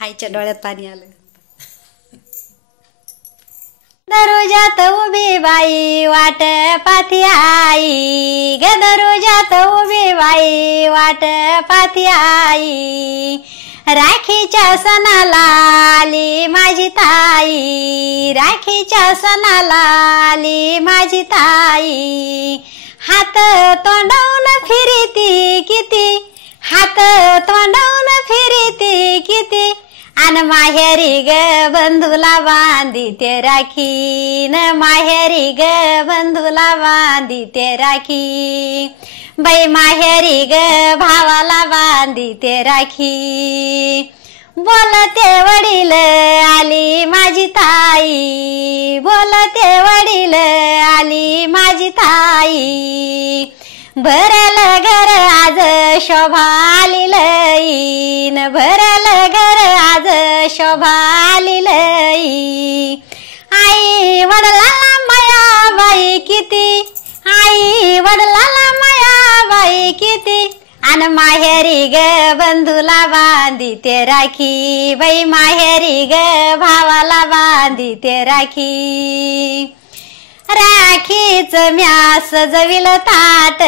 आईच्या डोळ्यात पाणी आलं. दरोजात उभी बाई वाट पाथी आई ग, दरोजात उभी बाई वाट पाथी आई. राखीच्या सणाला आली माझी ताई, राखीच्या सणाला आली माझी ताई. हात तोंडावून फिरती किती, हात तोंडावून फिरती किती. अन माहेरी ग बंधूला बांधी ते राखी, न माहेरी ग बंधूला बांधी ते राखी. बाई माहेरी ग भावाला बांधी ते राखी. बोलते वडील आली माझी ताई, बोलते वडील आली माझी ताई. भरल घर आज शोभा आली लई, न भरल घर आज शोभा आली लई. आई वडिलाला माया बाई किती, आई वडिलाला माया बाई किती. अन माहेरी ग बंधूला बांधी ते राखी, बाई माहेरी ग भावाला बांधी ते राखी. राखीच म्या सजविल ताट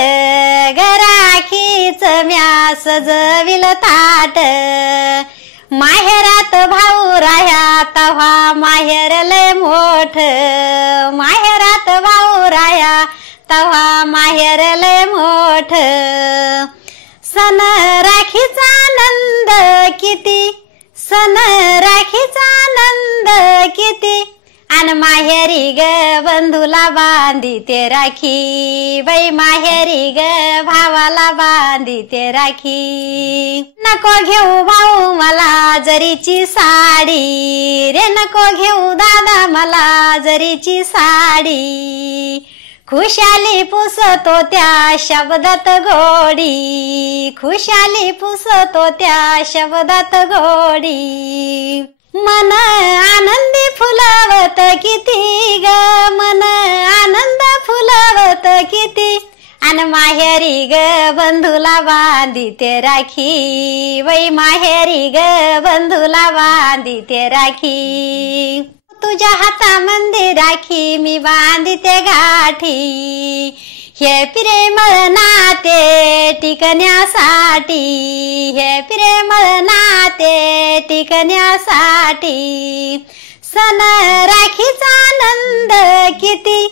ग, राखीच म्या सजविल ताट. माहेरात भाऊ राया तव्हा माहेर लय मोठ, माहेरात भाऊ राया तव्हा माहेर लय मोठ. सन राखीचा आनंद किती, सन राखीचा आनंद किती. अन माहेरी ग बंधूला बांधी ते राखी, बाई माहेरी ग भावाला बांधी ते राखी. नको घेऊ भाऊ मला जरीची साडी रे, नको घेऊ दादा मला जरीची साडी. खुशाली पुसतो त्या शब्दात गोडी, खुशाली पुसतो त्या शब्दात गोडी. मन आनंदी फुलवत किती ग, मन आनंद फुलवत किती. अन माहेरी ग बंधूला बांधी ते राखी, बाई माहेरी ग बंधूला बांधी ते राखी. तुझ्या हातामध्ये राखी मी बांधते गाठी, हे प्रेमळ नाते टिकण्यासाठी, हे प्रेमळ नाते टिकण्यासाठी. सन राखीचा आनंद किती,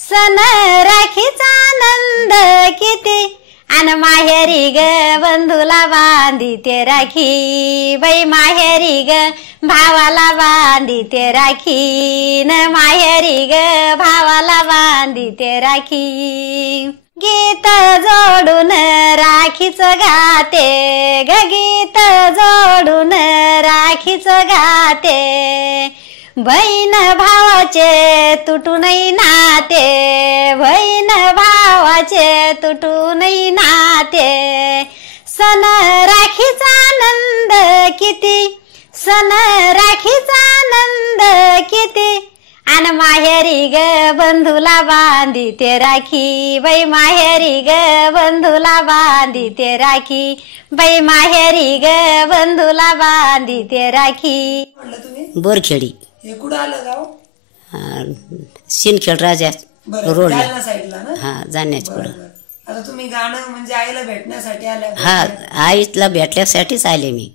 सन राखीचा आनंद किती. अन माहेरी ग बंधूला बांधी ते राखी, बाई माहेरी ग भावाला बांधी ते राखी, न माहेरी ग भावाला बांधी ते राखी. गीत जोडून राखीच गाते ग, गीत जोडून राखीच गाते. बहीण भावाचे तुटूनही नाते, बहीण भावाचे तुटूनही नाते. सन राखीचा आनंद किती, सन राखीचा आनंद किती. अन माहेरी ग बंधूला बांधी ते राखी, बाई माहेरी ग बंधूला बांधी ते राखी, बाई माहेरी ग बंधूला बांधी ते राखी. बोरखेडी. हे कुठं आलं गाव? सिंदखेड राजा रोडला. साईडला ना? हा जाण्याच पुढं. आता तुम्ही गाणं म्हणजे आईला भेटण्यासाठी आल्या? हा आईला भेटण्यासाठीच आले मी.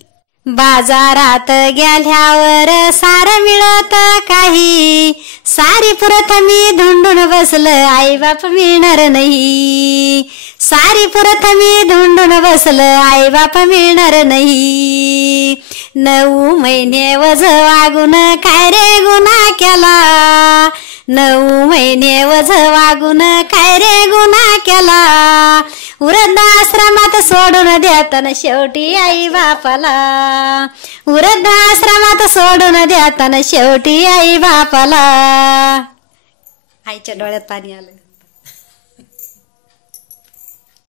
बाजारात गेल्यावर सार मिळत काही, सारी प्रथमी धुंडून बसलं आई बाप मिळणार नाही. सारी प्रथमी धुंडून बसलं आई बाप मिळणार नाही. 9 महिने वज वागून काय रे गुन्हा केला, 9 महिने वज वागून काय रे गुन्हा केला. वृद्धाश्रमात सोडून देताना शेवटी आई बापाला, वृद्धाश्रमात सोडून देताना शेवटी आई बापाला. आईच्या डोळ्यात पाणी आलं.